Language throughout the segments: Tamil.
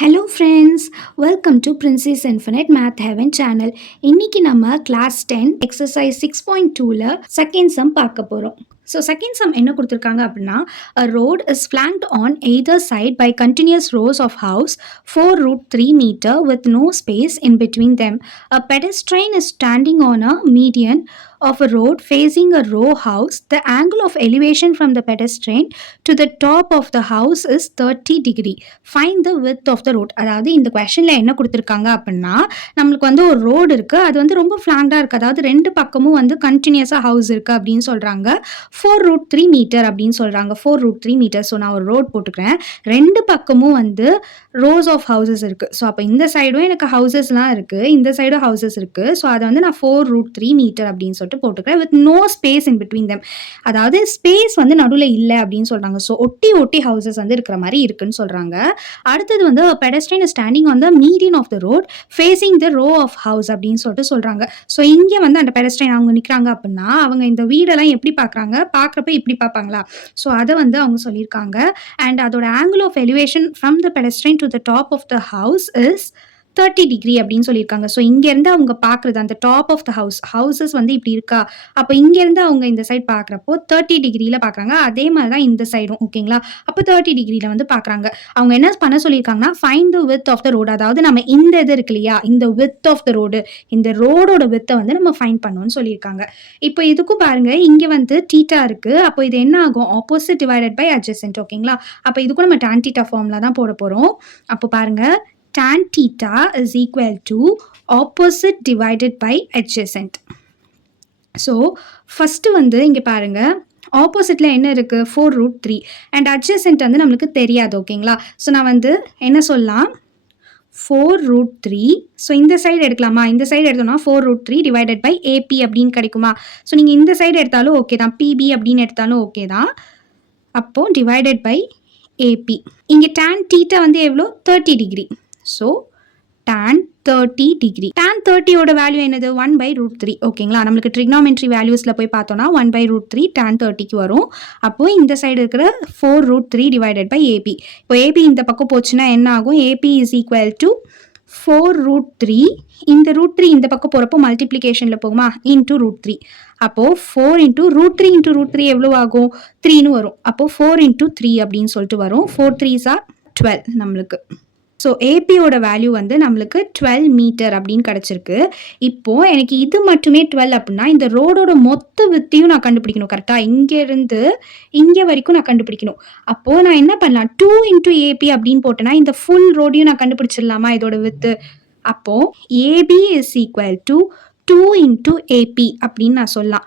Hello friends, welcome to princess infinite math heaven channel. இன்னைக்கு நம்ம கிளாஸ் 10 எக்ஸசைஸ் 6.2ல செகண்ட் சம் பார்க்க போகிறோம். ஸோ செகண்ட் சம் என்ன கொடுத்துருக்காங்க அப்படின்னா, a road is flanked on either side by continuous rows of house 4√3 meter with no space in between them. A pedestrian is standing on a median of a road facing a row house. The angle of elevation from the pedestrian to the top of the house is 30 degree. Find the width of the road. அதாவது இந்த கொஸ்டினில் என்ன கொடுத்துருக்காங்க அப்படின்னா, நம்மளுக்கு வந்து ஒரு ரோடு இருக்குது, அது வந்து ரொம்ப ஃப்ளாங்காக இருக்குது, அதாவது ரெண்டு பக்கமும் வந்து கண்டினியூஸாக ஹவுஸ் இருக்குது அப்படின்னு சொல்கிறாங்க. 4√3 மீட்டர் அப்படின்னு சொல்கிறாங்க. 4√3 மீட்டர். ஸோ நான் ஒரு ரோட் போட்டுக்கிறேன், ரெண்டு பக்கமும் வந்து ரோஸ் ஆஃப் ஹவுசஸ் இருக்குது. ஸோ அப்போ இந்த சைடும் எனக்கு ஹவுசஸ்லாம் இருக்குது, இந்த சைடும் ஹவுசஸ் இருக்குது. ஸோ அதை வந்து நான் 4√3 மீட்டர் அப்படின்னு சொல்லிட்டு போட்டுக்கிறேன், with no space in between them. அதாவது ஸ்பேஸ் வந்து நடுவில் இல்லை அப்படின்னு சொல்கிறாங்க. ஸோ ஒட்டி ஒட்டி ஹவுசஸ் வந்து இருக்கிற மாதிரி இருக்குன்னு சொல்கிறாங்க. அடுத்தது வந்து pedestrian standing on the median of the road facing the row of house அப்படின்னு சொல்லிட்டு சொல்கிறாங்க. ஸோ இங்கே வந்து அந்த பெடஸ்ட்ரியன் அவங்க நிற்கிறாங்க அப்படின்னா, அவங்க இந்த வீடெல்லாம் எப்படி பார்க்குறாங்க, பார்க்குறப்ப இப்படி பார்ப்பாங்களா? ஸோ அதை வந்து அவங்க சொல்லியிருக்காங்க. அண்ட் அதோட angle of elevation from the pedestrian to the top of the house is 30 degree அப்படின்னு சொல்லியிருக்காங்க. ஸோ இங்கேருந்து அவங்க பார்க்குறது அந்த டாப் ஆஃப் த ஹவுசஸ் வந்து இப்படி இருக்கா, அப்போ இங்கேருந்து அவங்க இந்த சைட் பார்க்குறப்போ 30 டிகிரியில் பார்க்குறாங்க. அதே மாதிரி தான் இந்த சைடும், ஓகேங்களா? அப்போ 30 டிகிரியில் வந்து பார்க்குறாங்க. அவங்க என்ன பண்ண சொல்லியிருக்காங்கன்னா, find the width of the road. அதாவது நம்ம இந்த இது இருக்கு இல்லையா, இந்த வித் ஆஃப் த ரோடு, இந்த ரோடோட வித்தை வந்து நம்ம ஃபைண்ட் பண்ணணும்னு சொல்லியிருக்காங்க. இப்போ இதுக்கும் பாருங்கள், இங்கே வந்து டீட்டா இருக்குது. அப்போ இது என்ன ஆகும், ஆப்போசிட் டிவைடட் பை அட்ஜசன்ட், ஓகேங்களா? அப்போ இதுக்கும் நம்ம டான் டீட்டா ஃபார்மில் தான் போட போகிறோம். அப்போ பாருங்கள், tan theta is equal to opposite divided by adjacent. So first வந்து இங்கே பாருங்கள், ஆப்போசிட்டில் என்ன இருக்குது, 4√3 அண்ட் அட்ஜசன்ட் வந்து நம்மளுக்கு தெரியாது, ஓகேங்களா? ஸோ நான் வந்து என்ன சொல்லலாம், 4√3. ஸோ இந்த சைடு எடுக்கலாமா, இந்த சைடு எடுத்தோம்னா 4√3 டிவைடட் பை ஏபி அப்படின்னு கிடைக்குமா? ஸோ நீங்கள் இந்த சைடு எடுத்தாலும் ஓகே தான், பிபி அப்படின்னு எடுத்தாலும் ஓகே தான். அப்போது டிவைடட் பை ஏபி. இங்கே tan theta வந்து எவ்வளோ, 30 degree. So tan 30 degree. tan 30யோட வேல்யூ என்னது, 1/√3, ஓகேங்களா? நம்மளுக்கு ட்ரிக்னாமெட்ரி வேல்யூஸில் போய் பார்த்தோன்னா 1/√3 tan 30க்கு வரும். அப்போது இந்த சைடு இருக்கிற 4√3 டிவைடட் பை ஏபி. இப்போ ஏபி இந்த பக்கம் போச்சுன்னா என்ன ஆகும், ஏபி இஸ் ஈக்குவல் டு 4√3. இந்த √3 இந்த பக்கம் போகிறப்போ மல்டிப்ளிகேஷனில் போகுமா, இன்ட்டு √3. அப்போது 4 × √3 × √3 எவ்வளோ ஆகும், 3ன்னு வரும். அப்போது 4 × 3 அப்படின்னு சொல்லிட்டு வரும். 4 3s are 12 நம்மளுக்கு. ஸோ ஏபியோட வேல்யூ வந்து நம்மளுக்கு 12 மீட்டர் அப்படின்னு கிடச்சிருக்கு. இப்போது எனக்கு இது மட்டுமே 12 அப்படின்னா, இந்த ரோடோட மொத்த வித்தையும் நான் கண்டுபிடிக்கணும், கரெக்டாக? இங்கேருந்து இங்கே வரைக்கும் நான் கண்டுபிடிக்கணும். அப்போது நான் என்ன பண்ணலாம், 2 × ஏபி அப்படின்னு போட்டேன்னா இந்த ஃபுல் ரோடையும் நான் கண்டுபிடிச்சிடலாமா, இதோட வித்து? அப்போது AB is equal to 2 × AB அப்படின்னு நான் சொல்லலாம்.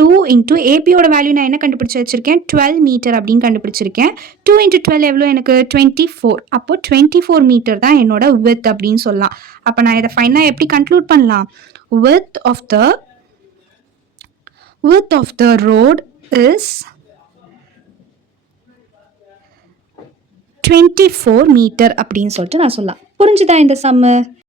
2 × ஏபியோட வேல்யூ நான் என்ன கண்டுபிடிச்சி வச்சுருக்கேன், 12 மீட்டர் அப்படின்னு கண்டுபிடிச்சிருக்கேன். 2 × 12 எவ்வளோ, எனக்கு 24. அப்போது 24 மீட்டர் தான் என்னோட வித் அப்படின்னு சொல்லலாம். அப்போ நான் இதை ஃபைனலாக எப்படி கன்க்ளூட் பண்ணலாம், width of the road is 24 metre அப்படின்னு சொல்லிட்டு நான் சொல்லலாம். புரிஞ்சுதா இந்த சம்மு?